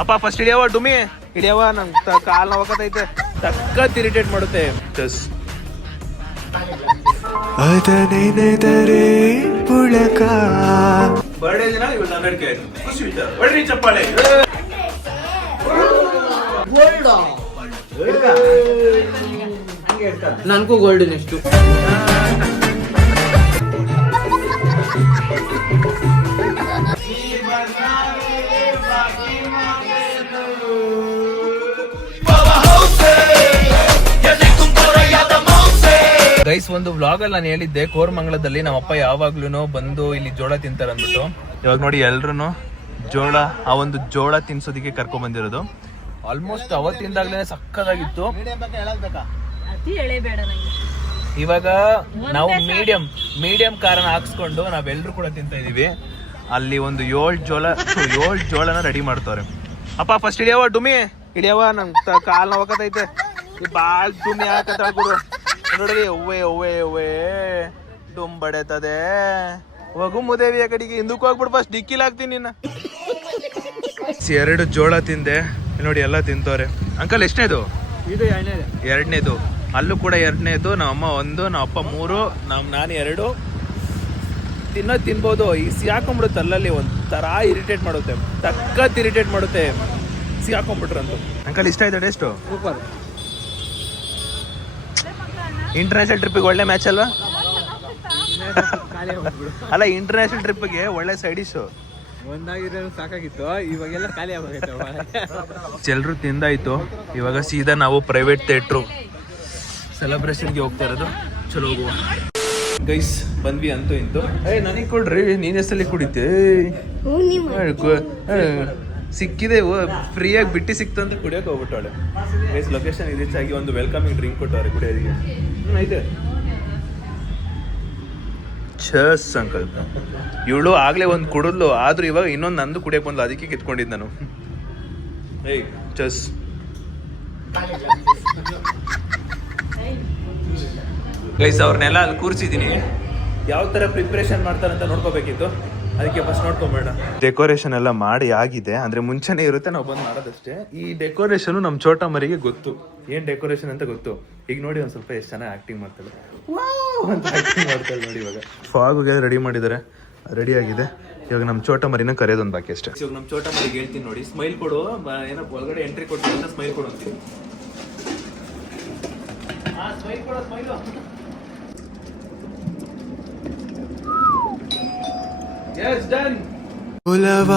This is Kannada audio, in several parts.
ಅಪ್ಪ ಫಸ್ಟ್ ಹಿಡಿಯವ ಡುಮಿ ಹಿಡಿಯವ ನಂಗೆ ಕಾಲ್ ನೋವಕತೈತೆ ಸಖತ್ ಇರಿಟೇಟ್ ಮಾಡುತ್ತೆ ಜಸ್ ಅದನೆನೆದರೆ ಪುಳಕ ಬರ್ಡೇ ದಿನ ಇವತ್ತು 100K ಆಯ್ತು ಖುಷಿ ವಿಚಾರ ಹೊಡ್ರಿ ಚಪ್ಪಾಳೆ ನನಗೂ ಗೋಲ್ಡ್ ನೆಕ್ಸ್ಟ್ ಗೈಸ್ ಒಂದು ವ್ಲಾಗ್ ಅಲ್ಲಿ ನಾನು ಹೇಳಿದ್ದೆ ಕೋರಮಂಗಲದಲ್ಲಿ ನಮ್ಮಪ್ಪ ಯಾವಾಗ್ಲೂ ಬಂದು ಇಲ್ಲಿ ಜೋಳ ತಿಂತಾರೆ ಅಂದ್ಬಿಟ್ಟು ಇವಾಗ ನೋಡಿ ಎಲ್ರು ಜೋಳ ಆ ಒಂದು ಜೋಳ ತಿನ್ಸೋದಿಕ್ಕೆ ಕರ್ಕೊಂಡ್ ಬಂದಿರೋದು ಆಲ್ಮೋಸ್ಟ್ ಅವತ್ತಿಂದಾಗ್ಲೇ ಸಕ್ಕದಾಗಿತ್ತು ಇವಾಗ ನಾವು ಮೀಡಿಯಂ ಕಾರನ್ನ ಹಾಕ್ಸ್ಕೊಂಡು ನಾವೆಲ್ಲರೂ ಕೂಡ ತಿಂತಾ ಇದೀವಿ ಅಲ್ಲಿ ಒಂದು 7 ಜೋಳನ ರೆಡಿ ಮಾಡ್ತಾರೆ ಅಪ್ಪ ಫಸ್ಟ್ ಹಿಡಿಯವ ಡುಮಿ ಹಿಡಿಯವ ನಂಗೆ ಕಾಲ್ ನೋವಕತೈತೆ ಬಾಳ್ ಡುಮಿ ಹಾಕತ್ತಾಳ್ಕೊಡು ನೋಡ್ರಿ ಒವ್ವೆ ಡುಂಬಡೆತದೆ ಹೋಗು ಮುದೇವಿಯ ಕಡೆಗೆ ಹಿಂದಕ್ಕೆ ಹೋಗ್ಬಿಡು ಫಸ್ಟ್ ಡಿಕ್ಕಿಲ್ ಹಾಕ್ತೀನಿ ನಿನ್ನ 2 ಜೋಳ ತಿಂದೆ ನೋಡಿ ಎಲ್ಲ ತಿಂತವ್ರೆ ಅಂಕಲ್ ಎಷ್ಟನೇದು ಇದು ಎರಡನೇದು ಅಲ್ಲೂ ಕೂಡ ಎರಡನೇದು ನಮ್ಮಮ್ಮ 1 ನಮ್ಮಪ್ಪ 3 ನಾನು 2 ತಿನ್ಬೋದು ಈ ಸಿಗಾಕೊಂಡ್ಬಿಡುತ್ತೆ ಅಲ್ಲಲ್ಲಿ ಒಂಥರ ಇರಿಟೇಟ್ ಮಾಡುತ್ತೆ ಸಖತ್ ಇರಿಟೇಟ್ ಮಾಡುತ್ತೆ ಸಿಗಾಕೊಂಡ್ಬಿಟ್ರಂತೂ ಅಂಕಲ್ ಇಷ್ಟ ಆಯ್ತು ಟೇಸ್ಟು ಸೂಪರ್ ಇಂಟರ್ನ್ಯಾಷನಲ್ ಟ್ರಿಪ್ಪಿಗೆ ಒಳ್ಳೆ ಮ್ಯಾಚ್ ಅಲ್ವಾ ಅಲ್ಲ ಇಂಟರ್ನ್ಯಾಷನಲ್ ಟ್ರಿಪ್ಗೆ ಒಳ್ಳೆ ಸೈಡ್ ಡಿಶು ಒಂದಾಗಿರೋ ಸಾಕಾಗಿತ್ತು ಇವಾಗೆಲ್ಲ ಖಾಲಿ ಆಗೋಗೈತೆ ಎಲ್ರು ತಿಂದಾಯ್ತು ಇವಾಗ ಸೀದಾ ನಾವು ಪ್ರೈವೇಟ್ ಥಿಯೇಟ್ರು ಸೆಲೆಬ್ರೇಷನ್ಗೆ ಹೋಗ್ತಾ ಇರೋದು ಚಲೋ ಹೋಗುವ ಗೈಸ್ ಬಂದ್ವಿ ಅಂತೂ ಇಂತು ನನಗೆ ಕೊಡ್ರಿ ನೀನ್ ಹೆಸರಲ್ಲಿ ಕುಡಿತೆ ಸಿಕ್ಕಿದೆ ಫ್ರೀಯಾಗಿ ಬಿಟ್ಟು ಸಿಕ್ತು ಅಂತ ಕುಡಿಯೋಕೆ ಹೋಗ್ಬಿಟ್ಟವಳೆ ಗೈಸ್ ಲೊಕೇಶನ್ ರೀಚ್ ಆಗಿ ಒಂದು ವೆಲ್ಕಮಿಂಗ್ ಡ್ರಿಂಕ್ ಕೊಟ್ಟವ್ರೆ ಕುಡಿಯೋರಿಗೆ ಐತೆ ಚಸ್ ಅಂಕಲ್ ಇವಳು ಆಗ್ಲೇ ಒಂದು ಕುಡಿದ್ಲು ಆದ್ರೂ ಇವಾಗ ಇನ್ನೊಂದು ನಂದು ಕುಡಿಯಕ್ ಬಂದ್ಲು ಅದಕ್ಕೆ ಕಿತ್ಕೊಂಡಿದ್ದು ನಾನು ಏಯ್ ಚಸ್ ಗೈಸ್ ಅವ್ರನ್ನೆಲ್ಲ ಅಲ್ಲಿ ಕೂರಿಸಿದೀನಿ ಯಾವ ತರ ಪ್ರಿಪ್ರೇಷನ್ ಮಾಡ್ತಾರಂತ ನೋಡ್ಕೋಬೇಕಿತ್ತು ಅದಕ್ಕೆ ಫಸ್ಟ್ ನೋಡ್ಕೊಂಬೇಡ ಡೆಕೋರೇಷನ್ ಎಲ್ಲ ಮಾಡಿ ಆಗಿದೆ ಅಂದ್ರೆ ಮುಂಚೆನೇ ಇರುತ್ತೆ ನಾವು ಬಂದು ಮಾಡೋದಷ್ಟೇ ಈ ಡೆಕೋರೇಷನ್ ನಮ್ ಚೋಟ ಮರಿಗೆ ಗೊತ್ತು ಏನ್ ಡೆಕೋರೇಷನ್ ಅಂತ ಗೊತ್ತು ಈಗ ನೋಡಿ ಒಂದ್ ಸ್ವಲ್ಪ ಎಷ್ಟು ಚೆನ್ನಾಗಿ ಆಕ್ಟಿಂಗ್ ಮಾಡ್ತಾಳೆ ಅಂತ ಆಕ್ಟಿಂಗ್ ಮಾಡ್ತಾಳೆ ನೋಡಿ ಇವಾಗ ಫಾಗ್ಗೆ ರೆಡಿ ಮಾಡಿದ್ದಾರೆ ರೆಡಿ ಆಗಿದೆ ಇವಾಗ ನಮ್ ಚೋಟ ಮರಿನ ಕರೆಯೋದೊಂದು ಬಾಕಿ ಅಷ್ಟೇ ಇವಾಗ ನಮ್ ಚೋಟ ಮರಿಗೆ ಹೇಳ್ತೀನಿ ನೋಡಿ ಸ್ಮೈಲ್ ಕೊಡು ಏನೋ ಒಳಗಡೆ ಎಂಟ್ರಿ ಕೊಡ್ತೀನಿ ಅಂತ ಸ್ಮೈಲ್ ಕೊಡು ಅಂತೀನಿ ಸ್ಮೈಲ್ ಕೊಡು ಸ್ಮೈಲು Yes, done. ಉಲವ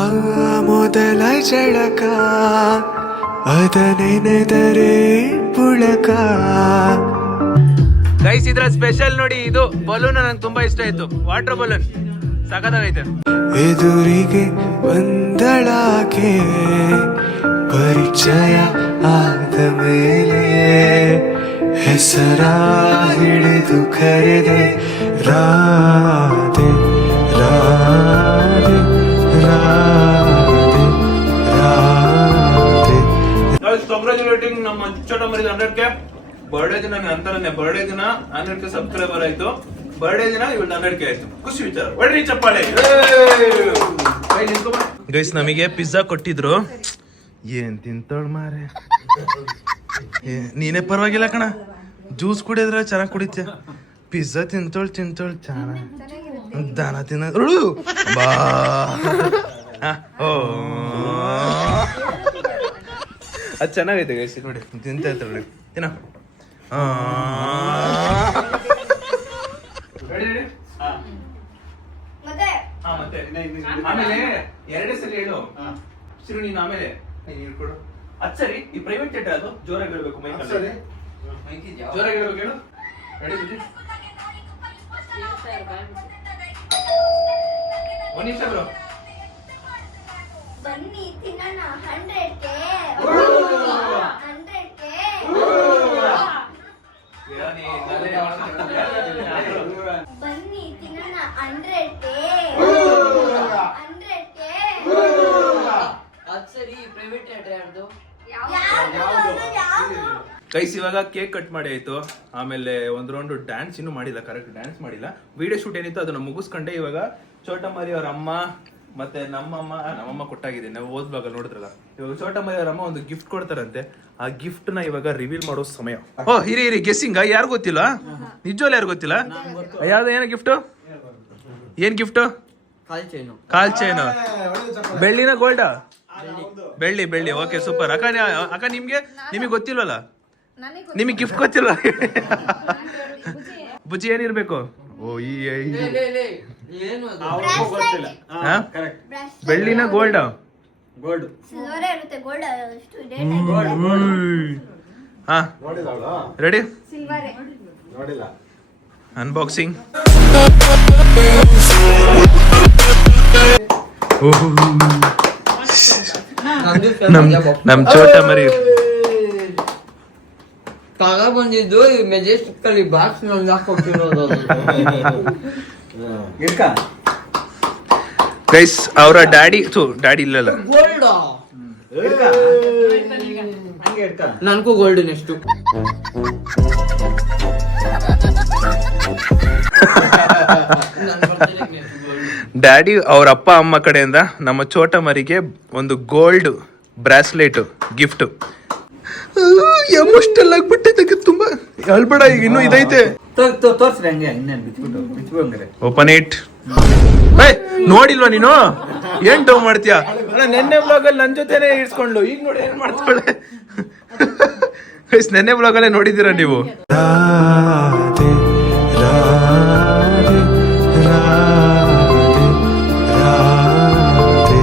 ಮೊದಲ ಚಳಕ ಅದನೆನೆದರೆ ಪುಳಕ ಗೈಸ್ ಇದ್ರ ಸ್ಪೆಷಲ್ ನೋಡಿ ಇದು ಬಲೂನ್ ನಂಗೆ ತುಂಬಾ ಇಷ್ಟ ಆಯ್ತು ವಾಟರ್ ಬಲೂನ್ ಸಖತ್ತಾಗೈತೆ ಎದುರಿಗೆ ಬಂದಳಾಕೆ ಪರಿಚಯ ಆದ ಮೇಲೆ ಹೆಸರ ಹಿಡಿದು ಕರೆದೆ ರಾಧೆ ರಾಧೆ ರಾಧೆ ರಾಧೆ ಕಂಗ್ರಾಚುಲೇಟಿಂಗ್ ನಮ್ಮ ಚೋಟ ಮರಿದ 100K ಬರ್ಡೇ ದಿನ ಅಂತಾನೆ ಬರ್ಡೇ ದಿನ 100K ಸಬ್ಸ್ಕ್ರೈಬರ್ ಆಯ್ತು ಬರ್ಡೇ ದಿನ ಇವಳು 100K ಆಯ್ತು ಖುಷಿ ವಿಚಾರ ಒಳ್ಳೆ ಚಪ್ಪಾಳೆ ಗೈಸ್ ನಮಗೆ ಪಿಜ್ಜಾ ಕೊಟ್ಟಿದ್ರು ಏನ್ ತಿಂತೋಳ್ ಮಾರೆ ನೀನೇ ಪರವಾಗಿಲ್ಲ ಕಣ ಜ್ಯೂಸ್ ಕುಡಿದ್ರೆ ಚೆನ್ನಾಗಿ ಕುಡಿತೆ ಪಿಜ್ಜಾ ತಿಂತೋಳ್ ಚೆನ್ನಾಗಿ ದಾನ ತಿನ್ನ ಬಾ ಅದು ಚೆನ್ನಾಗೈತೆ ಗೈಸ್ ನೋಡಿ ತಿಂತ ಇರ್ತಾಳೆ ತಿನ್ನ ಮತ್ತೆ ಆಮೇಲೆ 2 ಸಲ ಹೇಳು ಶಿರು ನೀನು ಆಮೇಲೆ ಕೊಡು ಅದ್ ಸರಿ ಈ ಪ್ರೈವೇಟ್ ಥಿಯೇಟರ್ ಅದು ಜೋರಾಗಿ ಹೇಳ್ಬೇಕು ಮೈಕಲ್ಲಿ ಜೋರಾಗಿ ಹೇಳ್ಬೇಕು ಹೇಳು ರೆಡಿ ಬಿಡಿ ಒಂದು ನಿಮಿಷ ಬ್ರೋ ಬನ್ನಿ ತಿನ್ನೋಣ 100K ಬನ್ನಿ ತಿನ್ನೋಣ 100K ಅದ್ ಸರಿ ಪ್ರೈವೇಟ್ ಥಿಯೇಟರ್ ಯಾರ್ದು ಗೈಸ್ ಇವಾಗ ಕೇಕ್ ಕಟ್ ಮಾಡಿ ಆಯ್ತು ಆಮೇಲೆ ಒಂದ್ ರೌಂಡ್ ಡ್ಯಾನ್ಸ್ ಇನ್ನೂ ಮಾಡಿಲ್ಲ ಕರೆಕ್ಟ್ ಡ್ಯಾನ್ಸ್ ಮಾಡಿಲ್ಲ ವಿಡಿಯೋ ಶೂಟ್ ಏನಿತ್ತು ಅದನ್ನ ಮುಗಿಸ್ಕೊಂಡೆ ಇವಾಗ ಚೋಟ ಮರಿ ಅವ್ರ ಅಮ್ಮ ಮತ್ತೆ ನಮ್ಮಮ್ಮ ಕೊಟ್ಟಾಗಿದೆ, ನಾವು ಓದ್ವಾಗ ನೋಡಿದ್ರಲ್ಲ. ಇವಾಗ ಚೋಟಮ್ಮ ಅವರಮ್ಮ ಒಂದು ಗಿಫ್ಟ್ ಕೊಡ್ತಾರಂತೆ, ಆ ಗಿಫ್ಟ್ ನ ಇವಾಗ ರಿವೀಲ್ ಮಾಡೋ ಸಮಯ. ಓ ಹಿರಿ ಗೆಸ್ಸಿಂಗ್ ಯಾರು ಗೊತ್ತಿಲ್ಲ, ನಿಜವಲ್ಲ ಯಾರು ಗೊತ್ತಿಲ್ಲ. ಯಾವ್ದು ಏನ ಗಿಫ್ಟ್, ಏನ್ ಗಿಫ್ಟ್? ಕಾಲ್ ಚೈನು. ಬೆಳ್ಳಿನ ಗೋಲ್ಡಾ? ಬೆಳ್ಳಿ. Okay super. ಅಕ್ಕ ನಿಮಗೆ ಗೊತ್ತಿಲ್ವಲ್ಲ, ನಿಮಗೆ ಗಿಫ್ಟ್ ಗೊತ್ತಿಲ್ಲ. ಬುಜ್ಜಿ ಏನಿರ್ಬೇಕು? ಓ ಬೆಳ್ಳಿನ ಗೋಲ್ಡ್? ಸಿಲ್ವರೇ ಇರುತ್ತೆ, ಗೋಲ್ಡ್ ಅಷ್ಟು ರೇಟ್ ಹಾ ರೆಡಿ? ಸಿಲ್ವರೇ. ಅನ್ಬಾಕ್ಸಿಂಗ್. ನಮ್ ಚೋಟ ಮರಿ ತಗ ಬಂದಿದ್ದು ಮೆಜೆಸ್ಟಿಕ್ ಅಲ್ಲಿ ಬಾಕ್ಸ್ ನಲ್ಲಿ ಹಾಕೊಟ್ಟಿರೋದು. ಗೈಸ್ ಅವರ ಡ್ಯಾಡಿ ಇಲ್ಲಲ್ಲ, ಗೋಲ್ಡ್ ನನಗೂ ಗೋಲ್ಡ್ ನೆಕ್ಸ್ಟ್. ಡ್ಯಾಡಿ ಅವ್ರ ಅಪ್ಪ ಅಮ್ಮ ಕಡೆಯಿಂದ ನಮ್ಮ ಚೋಟ ಮರಿಗೆ ಒಂದು ಗೋಲ್ಡ್ ಬ್ರಾಸ್ಲೆಟ್ ಗಿಫ್ಟ್. ಎಮೋಷನಲ್ ಆಗ್ಬಿಟ್ಟೈತೆ ತುಂಬಾ. ಅಲ್ಬೇಡ, ಈಗ ಇನ್ನೂ ಇದೈತೆ. Open it. ನೋಡಿಲ್ವಾ ನೀನು? ಏನ್ ಟವ್ ಮಾಡ್ತೀಯಾ? ನೆನ್ನೆ ಬ್ಲಾಗ್ ಅಲ್ಲಿ ನನ್ ಜೊತೆನೆ ಇಡ್ಸ್ಕೊಂಡ್ಲು, ಈಗ ನೋಡಿ ಏನ್ ಮಾಡ್ತಾಳೆ. ನೆನ್ನೆ ಬ್ಲಾಗ್ ಅಲ್ಲೇ ನೋಡಿದ್ದೀರಾ ನೀವು. ರಾಧೆ ರಾಧೆ ರಾಧೆ ರಾಧೆ.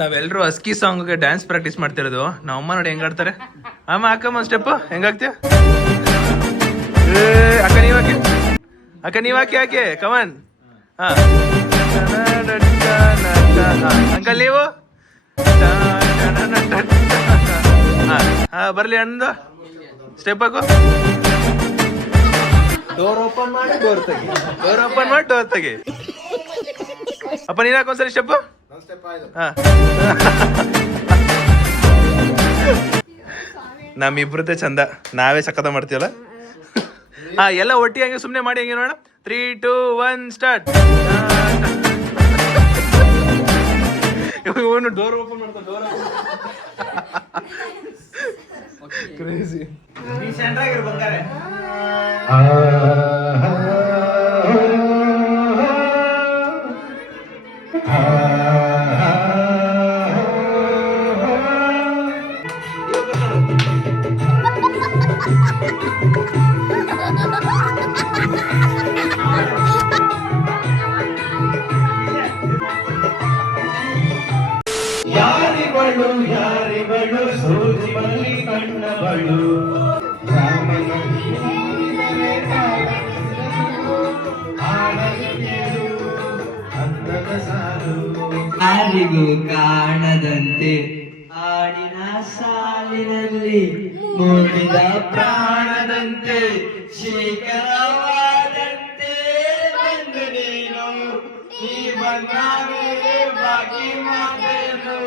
ನಾವೆಲ್ಲರೂ ಅಸ್ಕಿ ಸಾಂಗ್ಗೆ ಡ್ಯಾನ್ಸ್ ಪ್ರಾಕ್ಟೀಸ್ ಮಾಡ್ತಿರೋದು. ನಮ್ಮ ಅಮ್ಮ ನೋಡಿ ಹೆಂಗ್ ಆಡ್ತಾರೆ. ಅಮ್ಮ ಹಾಕಮ್ಮ ಸ್ಟೆಪ್, ಹೆಂಗಾಗ್ತೀಯ? ಅಕ್ಕ ನೀವಾಕಿ ಕಮನ್. ಹಾ ಅಂಕಲ್ ನೀವು ಬರ್ಲಿ ಅಣ್ಣ ಸ್ಟೆಪ್ ಹಾಕು. ಡೋರ್ ಓಪನ್ ಮಾಡಿ ಡೋರ್ ತೆಗಿ. ಅಪ್ಪ ನೀನ್ ಹಾಕೊಂದ್ಸರಿ ಸ್ಟೆಪ್. ನಮ್ಮಿಬ್ರದ್ದೇ ಚಂದ, ನಾವೇ ಸಖತ ಮಾಡ್ತೀವಲ್ಲ. ಹಾ ಎಲ್ಲ ಒಟ್ಟಿಗೆ ಹಂಗೆ ಸುಮ್ನೆ ಮಾಡಿ ಹಂಗೆ ನೋಡೋಣ. 3, 2, 1 ಸ್ಟಾರ್ಟ್. ಇವನು ಡೋರ್ ಓಪನ್ ಮಾಡ್ತಾನೆ. Door crazy. ಯಾರಿಗಳು ಸೂಜಿ ಬಲ್ಲಿ ಕಣ್ಣಗಳು ಯಾರಿಗೂ ಕಾಣದಂತೆ ಹಾಡಿನ ಸಾಲಿನಲ್ಲಿ ಮೂಡಿದ ಪ್ರಾಣದಂತೆ ಶೀಕರವಾದಂತೆ ಬಂದು ನೀನು ಈ ಬಂಗಾವೇ ಬಾಕಿ ಮಾತೇನು.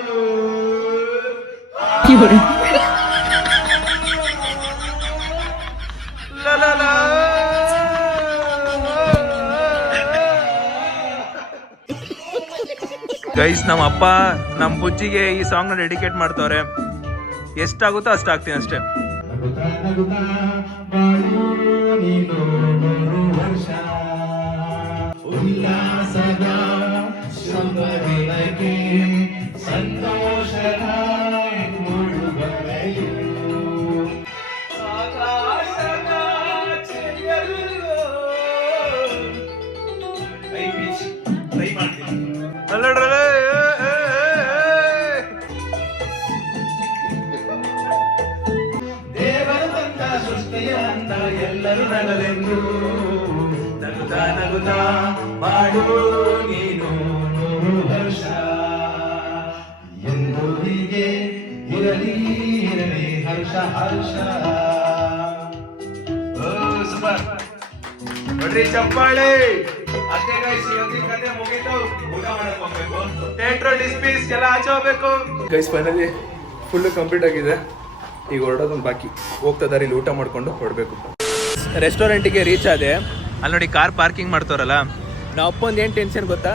ಗೈಸ್ ನಮ್ಮ ಅಪ್ಪ ನಮ್ಮ ಬುಜ್ಜಿಗೆ ಈ ಸಾಂಗ್ ನ ಡೆಡಿಕೇಟ್ ಮಾಡ್ತವ್ರೆ. ಎಷ್ಟಾಗುತ್ತೋ ಅಷ್ಟು ಆಗ್ತೀನಿ ಅಷ್ಟೇ. ಎಲ್ಲರೂ ನಗಲೆಂದು ನಗುತ್ತಾ ಮಾಡು ನೀನು 100 ವರ್ಷ ಎಂದು ಹೀಗೆ ಇರಲಿ ಹರ್ಷ. ಸೂಪರ್ ನೋಡ್ರಿ ಚಪ್ಪಾಳೆ. ಅಷ್ಟೇ ಗೈಸ್, ಇವತ್ತಿನ ಕತೆ ಮುಗೀತು. ಊಟ ಮಾಡಕ್ ಹೋಗ್ಬೇಕು. ಥಿಯೇಟರ್ ಡಿಸ್ಪೀಸ್ ಎಲ್ಲ ಆಚೆ ಹೋಗ್ಬೇಕು. ಗೈಸ್ ಫೈನಲಿ ಫುಲ್ ಕಂಪ್ಲೀಟ್ ಆಗಿದೆ. ಈಗ ಹೊರಡೋದೊಂದು ಬಾಕಿ. ಹೋಗ್ತಾ ದಾರಿಲಿ ಊಟ ಮಾಡ್ಕೊಂಡು ಹೊರಡಬೇಕು. ರೆಸ್ಟೋರೆಂಟಿಗೆ ರೀಚ್ ಆದೆ. ಅಲ್ಲಿ ನೋಡಿ ಕಾರ್ ಪಾರ್ಕಿಂಗ್ ಮಾಡ್ತಾರಲ್ಲ. ನಾವು ಅಪ್ಪಂದು ಏನು ಟೆನ್ಷನ್ ಗೊತ್ತಾ,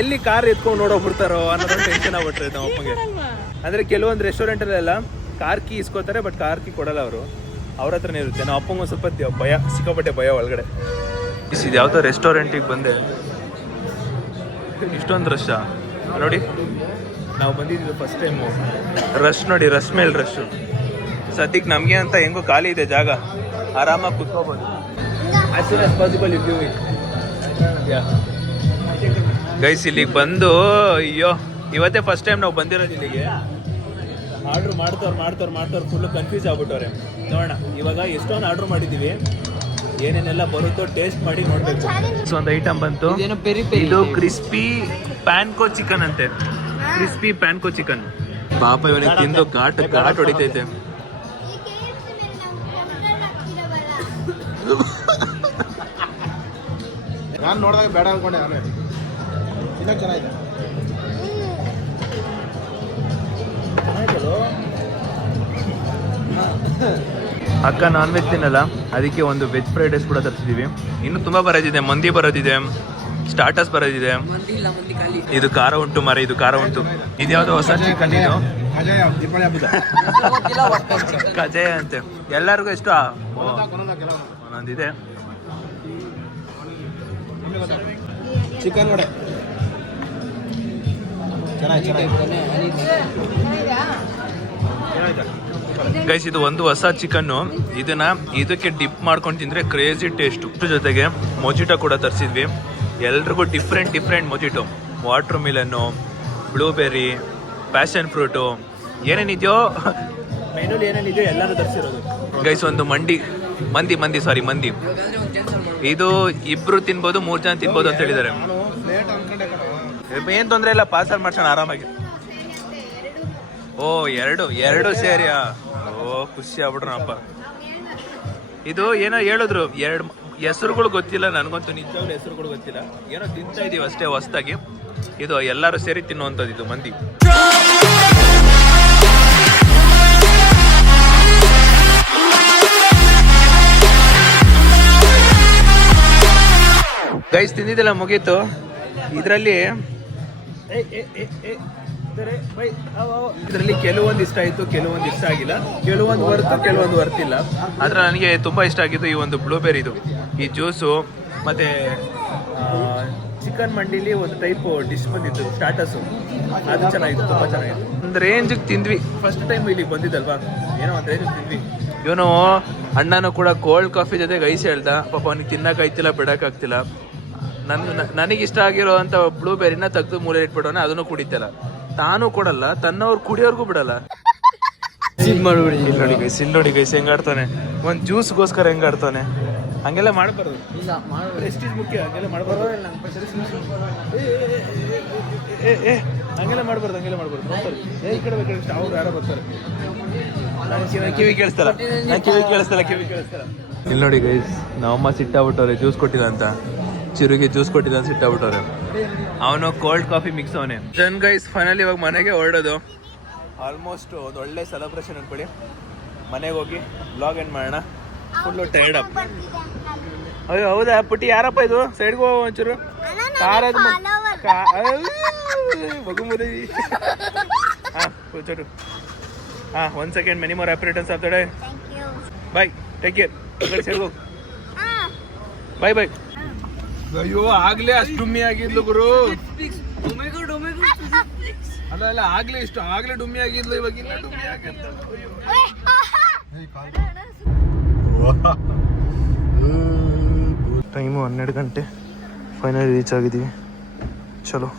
ಎಲ್ಲಿ ಕಾರ್ ಎತ್ಕೊಂಡು ನೋಡೋಗ್ಬಿಡ್ತಾರೋ ಅನ್ನೋದೊಂದು ಟೆನ್ಷನ್ ಆಗ್ಬಿಟ್ರೆ ನಮ್ಮ ಅಪ್ಪಂಗೆ. ಅಂದರೆ ಕೆಲವೊಂದು ರೆಸ್ಟೋರೆಂಟಲ್ಲೆಲ್ಲ ಕಾರ್ ಕೀ ಇಸ್ಕೋತಾರೆ, ಬಟ್ ಕಾರ್ ಕೀ ಕೊಡಲ್ಲ ಅವರು, ಅವ್ರ ಹತ್ರನೇ ಇರುತ್ತೆ. ನಮ್ಮ ಅಪ್ಪಂಗೆ ಒಂದು ಸ್ವಲ್ಪ ಭಯ, ಸಿಕ್ಕಾಪಟ್ಟೆ ಭಯ ಒಳಗಡೆ. ಇದು ಯಾವುದೋ ರೆಸ್ಟೋರೆಂಟಿಗೆ ಬಂದೆ, ಇಷ್ಟೊಂದು ರಶ್ ನೋಡಿ. ನಾವು ಬಂದಿದ್ದು ಫಸ್ಟ್ ಟೈಮು. ರಶ್ ನೋಡಿ, ರಶ್ ಮೇಲೆ ರಶ್. ಸದ್ಯಕ್ಕೆ ನಮಗೆ ಅಂತ ಹೆಂಗೋ ಖಾಲಿ ಇದೆ ಜಾಗ, ಆರಾಮಾಗಿ ಕುತ್ಕೋಬೋದು. As soon as possible you give it. Guys ಇಲ್ಲಿಗೆ ಬಂದು, ಅಯ್ಯೋ ಇವತ್ತೇ ಫಸ್ಟ್ ಟೈಮ್ ನಾವು ಬಂದಿರೋದು ಇಲ್ಲಿಗೆ. ಆರ್ಡ್ರ್ ಮಾಡ್ತವ್ರು ಫುಲ್ಲು ಕನ್ಫ್ಯೂಸ್ ಆಗ್ಬಿಟ್ಟವ್ರೆ. ನೋಡೋಣ ಇವಾಗ ಎಷ್ಟೊಂದು ಆರ್ಡ್ರ್ ಮಾಡಿದ್ದೀವಿ, ಏನೇನೆಲ್ಲ ಬರುತ್ತೋ ಟೇಸ್ಟ್ ಮಾಡಿ ನೋಡ್ಬೇಕು. ಒಂದು ಐಟಮ್ ಬಂತು, ಇದು ಕ್ರಿಸ್ಪಿ ಪ್ಯಾನ್ಕೋ ಚಿಕನ್ ಅಂತೆ. Crispy panko chicken. ಪಾಪ ಇವನಿಗೆ ತಿಂದು ಘಾಟ್ ಹೊಡಿತೈತೆ. ನಾನು ನೋಡಿದಾಗ ಬೇಡ ಅನ್ಕೊಂಡೆ, ಆಮೇಲೆ ತಿನ್ನಕ್ಕೆ ಚೆನ್ನಾಗಿದೆ. ಅಕ್ಕ ನಾನ್ ವೆಜ್ ತಿನ್ನಲ್ಲ, ಅದಕ್ಕೆ ಒಂದು ವೆಜ್ ಫ್ರೈಡ್ ರೈಸ್ ಕೂಡ ತರಿಸಿದ್ದೀವಿ. ಇನ್ನು ತುಂಬ ಬರೋದಿದೆ, ಮಂದಿ ಬರೋದಿದೆ, ಸ್ಟಾರ್ಟರ್ಸ್ ಬರೋದಿದೆ. ಇದು ಖಾರ ಉಂಟು ಮರ, ಇದು ಖಾರ ಉಂಟು. ಇದ್ಯಾವುದೋ ಹೊಸ ಚಿಕನ್, ಇದು ಕಜಾಯ ಅಂತೆ. ಎಲ್ಲರಿಗೂ ಎಷ್ಟು ಒಂದೊಂದಿದೆ. ಚಿಕನ್ ವಡೆ ಗೈಸ್ ಇದು ಒಂದು ಹೊಸ ಚಿಕನ್ನು. ಇದಕ್ಕೆ ಡಿಪ್ ಮಾಡ್ಕೊಂಡು ತಿಂದರೆ ಕ್ರೇಜಿ ಟೇಸ್ಟು. ಜೊತೆಗೆ ಮೊಜಿಟೋ ಕೂಡ ತರಿಸಿದ್ವಿ. ಎಲ್ರಿಗೂ different mojito. Watermelon, blueberry, passion fruit, ಏನೇನಿದೆಯೋ ಮೆನುಲಿ ಏನೇನಿದೆಯೋ ಎಲ್ಲರೂ ತರಿಸಿರೋದು. ಗೈಸ್ ಒಂದು ಮಂದಿ. ಇದು ಇಬ್ರು ತಿನ್ಬೋದು, 3 ಜನ ತಿನ್ಬೋದು ಅಂತ ಹೇಳಿದ್ದಾರೆ. ಏನ್ ತೊಂದರೆ ಇಲ್ಲ, ಪಾರ್ಸಲ್ ಮಾಡ್ಸೋಣ ಆರಾಮಾಗಿ. ಓ ಎರಡು ಸೇರಿಯಾ? ಓ ಖುಷಿ ಆಗ್ಬಿಟ್ರಪ್ಪ. ಇದು ಏನೋ ಹೇಳಿದ್ರು, 2 ಹೆಸರುಗಳು ಗೊತ್ತಿಲ್ಲ ನನಗಂತೂ, ನಿಜವಾಗ್ಲೂ ಹೆಸರುಗಳು ಗೊತ್ತಿಲ್ಲ. ಏನೋ ತಿಂತಾ ಇದೀವಿ ಅಷ್ಟೇ ಹೊಸ್ದಾಗಿ. ಇದು ಎಲ್ಲರೂ ಸೇರಿ ತಿನ್ನುವಂಥದ್ದು, ಇದು ಮಂದಿ. ಗೈಸ್ ತಿಂದಿದ್ದೆಲ್ಲ ಮುಗೀತು. ಇದರಲ್ಲಿ ಕೆಲವೊಂದು ಇಷ್ಟ ಆಯಿತು, ಕೆಲವೊಂದು ಇಷ್ಟ ಆಗಿಲ್ಲ, ಕೆಲವೊಂದು ವರ್ತಿಲ್ಲ. ಆದ್ರೆ ನನಗೆ ತುಂಬ ಇಷ್ಟ ಆಗಿದ್ದು ಈ ಒಂದು ಬ್ಲೂಬೆರಿದು ಈ ಜ್ಯೂಸು. ಮತ್ತು ಚಿಕನ್ ಮಂಡಿಲಿ ಒಂದು ಟೈಪ್ ಡಿಶ್ ಬಂದಿತ್ತು, ಸ್ಟಾರ್ಟರ್ಸು, ಅದು ಚೆನ್ನಾಗಿತ್ತು, ತುಂಬ ಚೆನ್ನಾಗಿತ್ತು. ಒಂದು ರೇಂಜಿಗೆ ತಿಂದ್ವಿ. ಫಸ್ಟ್ ಟೈಮ್ ಇಲ್ಲಿಗೆ ಬಂದಿದ್ದಲ್ವಾ, ಏನೋ ಒಂದು ರೇಂಜಿಗೆ ತಿಂದ್ವಿ. ಇವನು ಅಣ್ಣನೂ ಕೂಡ ಕೋಲ್ಡ್ ಕಾಫಿ ಜೊತೆಗೆ ಐಸ್ ಹೇಳ್ದ. ಪಾಪ ಅವನಿಗೆ ತಿನ್ನೋಕ್ಕಾಯ್ತಿಲ್ಲ, ಬಿಡೋಕ್ಕಾಗ್ತಿಲ್ಲ. ನನಗಿಷ್ಟ ಆಗಿರೋ ಅಂಥ ಬ್ಲೂಬೆರಿನ ತೆಗೆದು ಮೂಲೆ ಇಟ್ಬಿಡೋಣ, ಅದನ್ನು ಕುಡಿತಲ್ಲ. ತಾನು ಕೊಡಲ್ಲ, ತನ್ನವ್ರು ಕುಡಿಯೋರ್ಗೂ ಬಿಡಲ್ಲ. ನೋಡಿ ಗೈಸ್ ಹೆಂಗಾಡ್ತಾನೆ, ಒಂದು ಜ್ಯೂಸ್ಗೋಸ್ಕರ ಹೆಂಗಾಡ್ತಾನೆ. ಹಂಗೆಲ್ಲ ಮಾಡಬಾರ್ದು, ಪ್ರೆಸ್ಟೀಜ್ ಮುಖ್ಯ. ಹಂಗೆಲ್ಲ ಮಾಡಬಾರ್ದು, ಹಂಗೆಲ್ಲ ಮಾಡಬಾರ್ದು. ಈ ಕಡೆ ಅವ್ರು ಯಾರೋ ಬರ್ತಾರೆ. ಕಿವಿ ಕೇಳಿಸ್ತಲ್ಲ. ಇಲ್ಲಿ ನೋಡಿ ಗೈಸ್, ನಮ್ಮಮ್ಮ ಸಿಟ್ಟಾಗ್ಬಿಟ್ಟವ್ರೆ ಜ್ಯೂಸ್ ಕೊಟ್ಟಿಲ್ಲ ಅಂತ. ಚಿರುಗೆ ಜ್ಯೂಸ್ ಕೊಟ್ಟಿಲ್ಲ ಅಂತ ಸಿಟ್ಟಾಗ್ಬಿಟ್ಟವ್ರೆ. ಅವನು ಕೋಲ್ಡ್ ಕಾಫಿ ಮಿಕ್ಸ್ ಅವನೇ. ಜನ್ ಗೈಸ್ ಫೈನಲಿ ಇವಾಗ ಮನೆಗೆ ಹೊರಡೋದು. ಆಲ್ಮೋಸ್ಟ್ ಒಂದು ಒಳ್ಳೆ ಸೆಲೆಬ್ರೇಷನ್ ಅನ್ಕೊಳ್ಳಿ. ಮನೆಗೆ ಹೋಗಿ ಬ್ಲಾಗ್ ಎಂಡ್ ಮಾಡೋಣ. Full tired up. ಅಯ್ಯೋ ಹೌದಾ ಪುಟ್ಟಿ, ಯಾರಪ್ಪ ಇದು? ಸೈಡ್ಗೆ ಹೋಗೋ ಒಂಚೂರು. ಕಾರದು ಮಗುಮುದಿ. ಕೂಚೋಟು. 1 second, many more happy returns of the day. Bye, take care. ಸೈಡ್ಗೆ ಹೋಗು. ಬಾಯ್. ಅಯ್ಯೋ ಆಗ್ಲೇ ಅಷ್ಟು ಡುಮ್ಮಿ ಆಗಿದ್ಲು ಗುರು. ಅಲ್ಲ ಆಗ್ಲೇ ಡುಮ್ಮಿ ಆಗಿದ್ಲು, ಇವಾಗ ಇನ್ನ ಡುಮ್ಮಿ ಆಗಿತ್ತು. ಟೈಮು 12 ಗಂಟೆ. ಫೈನಲಿ ರೀಚ್ ಆಗಿದ್ದೀವಿ. ಚಲೋ.